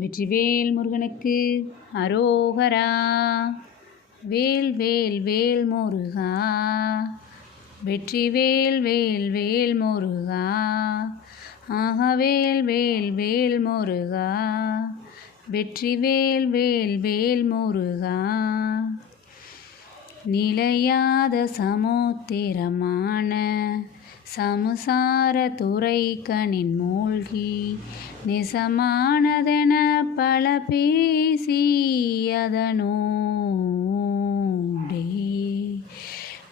வெற்றிவேல் முருகனுக்கு அரோகரா. வேல் வேல் வேல் முருகா. வெற்றிவேல் வேல் வேல் முருகா. ஆகவேல் வேல் வேல் முருகா. வெற்றிவேல் வேல் வேல் முருகா. நிலையாத சமுத்திரமான சமுசார துறைக்கனின் மூழ்கி நிசமானதென பல பேசி அதனோடே.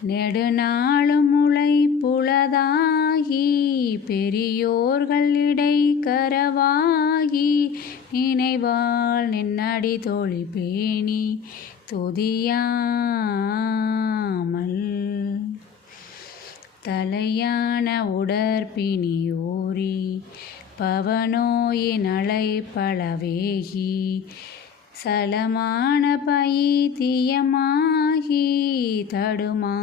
நெடுநாளும் முளை புலதாகி பெரியோர்கள் இடை கரவாகி நினைவால் நின்னடி தோழி பேணி துதியாமல். தலையான உடற்பிணியோரி பவனோயின் அலைப்பளவேகி சலமான பைத்தியமாகி தடுமாறி.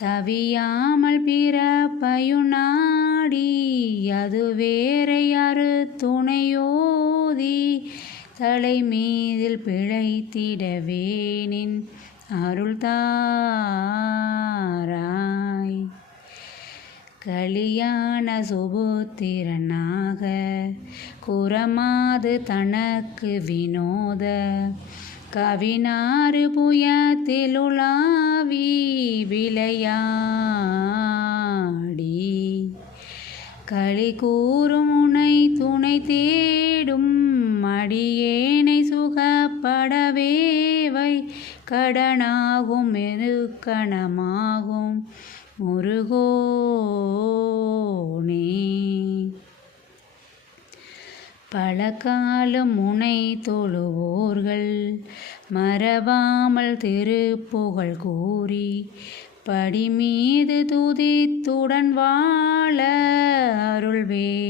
தவியாமல் பிற பயுநாடி அது வேறை அறு துணையோதி. தலைமீதில் பிழைத்திடவேனின் அருள் தாராய் கலியான சுபுத்திரனாக குரமாது தனக்கு வினோத கவினாறு புயத்திலுலாவி விளையாடி. களி கூறும் உனை துணை தேடும் அடியேனை சுகப்படவேவை கடனாகும் மெருக்கணமாகும் முருகோனே பல காலம் முனை தொழுவோர்கள் மறவாமல் திருப்புகழ் கூறி படிமீது துதித்துடன் வாழ அருள்வேலே.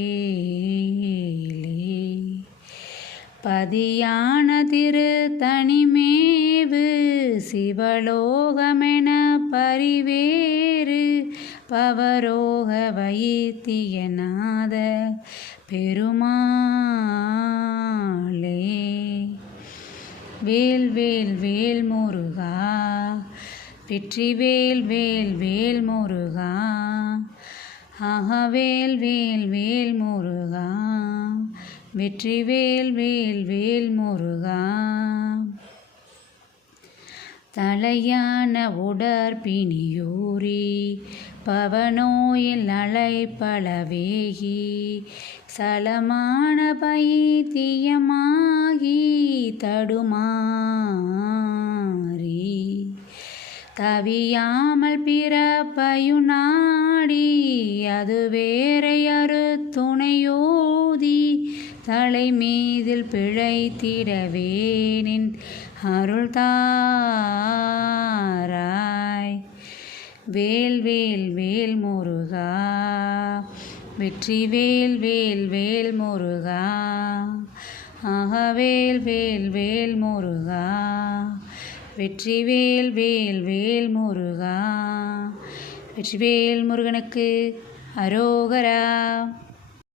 பதியான திரு தனிமேவு சிவலோகமென பரிவேறு பவரோக வைத்தியநாத பெருமாளே. வேல் வேல் வேல் முருகா வெற்றி வேல் வேல் வேல் முருகா அகவேல் வேல் வேல் முருகா வெற்றி வேல் வேல் வேல் முருகா தலையான உடற்பிணியூரி பவனோயில் அழைப்பளவேகி சலமான பைத்தியமாகி தடுமாறி தவியாமல் பிற பயுநாடி அது வேறையரு துணையோதி தலை மீதில் பிழைத்திடவேனின் அருள் தாராய். வேல் வேல் வேல் முருகா. வெற்றி வேல் வேல் வேல் முருகா. ஆக வேல் வேல் வேல் முருகா. வெற்றி வேல் வேல் வேல் முருகா. வெற்றி வேல் முருகனுக்கு அரோகரா.